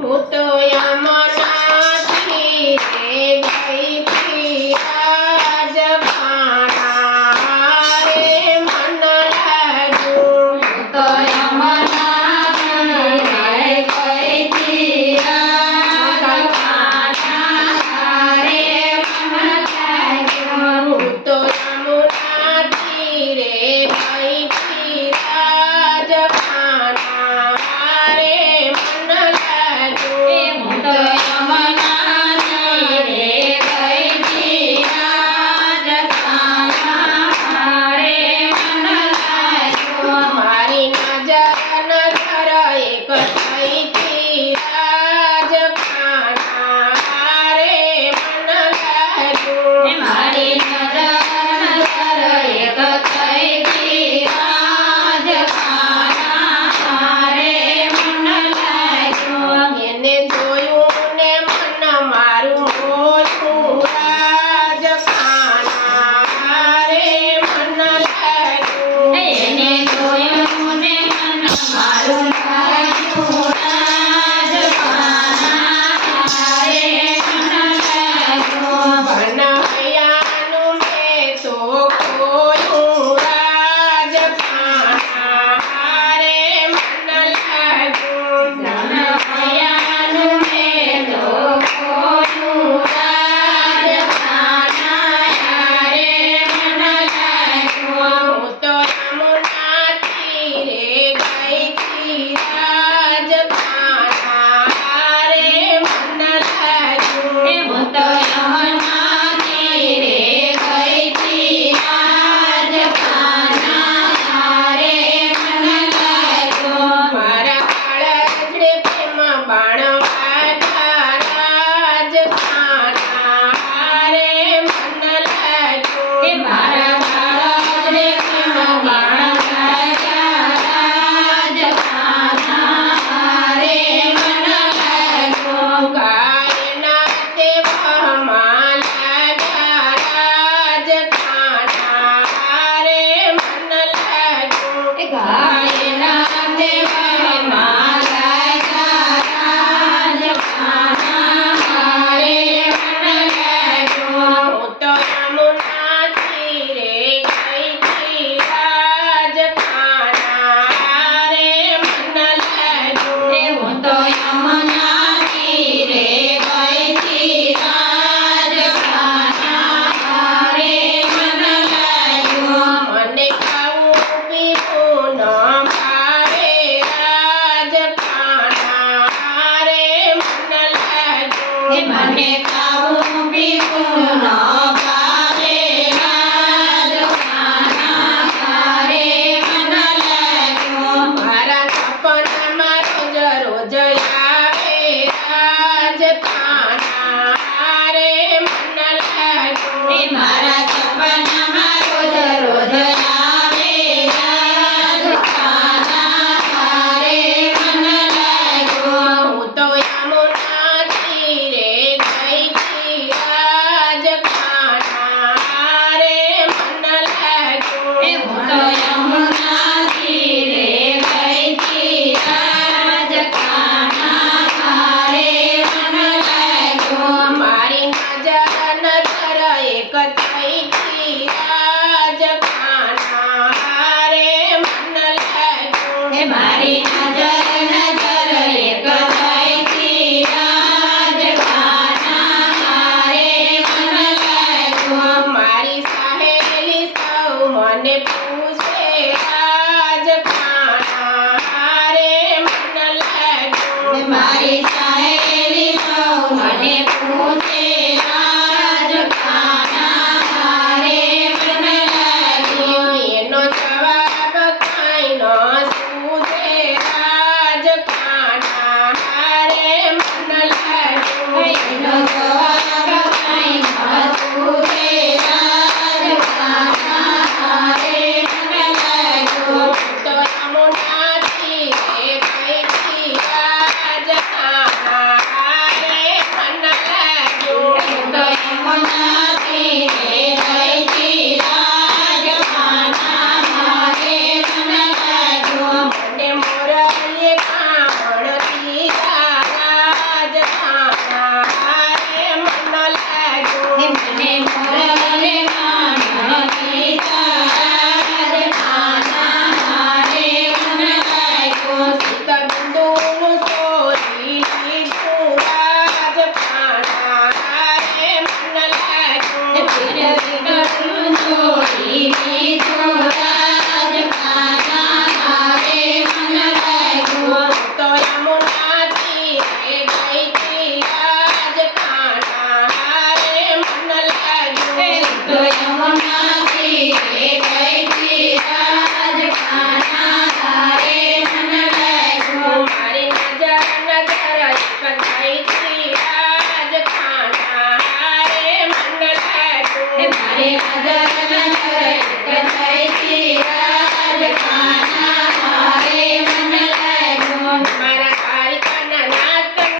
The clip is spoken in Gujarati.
હું તો યમુનાથી રે ગઈ થી રાજખાના રે મન લાગ્યું. હું તો યમુનાથી રે ગઈ થી રાજખાના રે મન લાગ્યું. હું તો યમુનાથી રે ગઈ થી રાજખાના રે મન લાગ્યું. હું તો યમુનાથી રે ગઈ થી રાજખાના રે મન લાગ્યું. મારી નજર એક થઈ થી રાજખાના રે મન લાગ્યું. મારી નજર એક થઈ થી રાજખાના રે મન લાગ્યું. એને જોયું ને મન મારું મોયું રાજખાના રે મન લાગ્યું. એને જોયું ને મન મારું લાગ્યું રાજખાના રે મન લાગ્યું. ભણૈયાનું મેં તો ખોયું રાજખાના રે મન લાગ્યું. ભણૈયાનું મેં તો ખોયું રાજખાના રે મન લાગ્યું. હું તો યમુનાથી રે ગઈ થી રાજખાના રે મન લાગ્યું. હું તો યમુનાથી રે ગઈ થી રાજખાના રે મન લાગ્યું. મારા કાળજડે પ્રેમ બાણ વાગ્યા રાજખાના રે મન લાગ્યું. મારા કાળજડે પ્રેમ બાણ વાગ્યા રાજખાના રે મન લાગ્યું. ગાયના દેવામાં લાગ્યા રાજખાના રે મન લાગ્યું. ગાયના દેવામાં લાગ્યા રાજખાના રે મન લાગ્યું. હું તો યમુનાથી રે ગઈ થી રાજખાના રે મન લાગ્યું. હું તો યમુનાથી રે ગઈ થી રાજખાના રે મન લાગ્યું. મને ખાવું પીવું ન ભાવે રાજખાના રે મન લાગ્યું. મને ખાવું પીવું ન ભાવે રાજખાના રે મન લાગ્યું. મારા સપનામાં રોજ રોજ આવે રાજખાના રે મન લાગ્યું. મારા સપનામાં રોજ રોજ આવે રાજખાના રે મન લાગ્યું. હું તો યમુનાથી રે ગઈ થી રાજખાના રે મન લાગ્યું. હું તો યમુનાથી રે ગઈ થી રાજખાના રે મન લાગ્યું. મારી નજર એક થઈ થી રાજખાના રે મન લાગ્યું. મારી નજર એક થઈ થી રાજખાના રે મન લાગ્યું. મારી સહેલી સૌ મને પૂછે રાજખાના રે મન લાગ્યું. મારી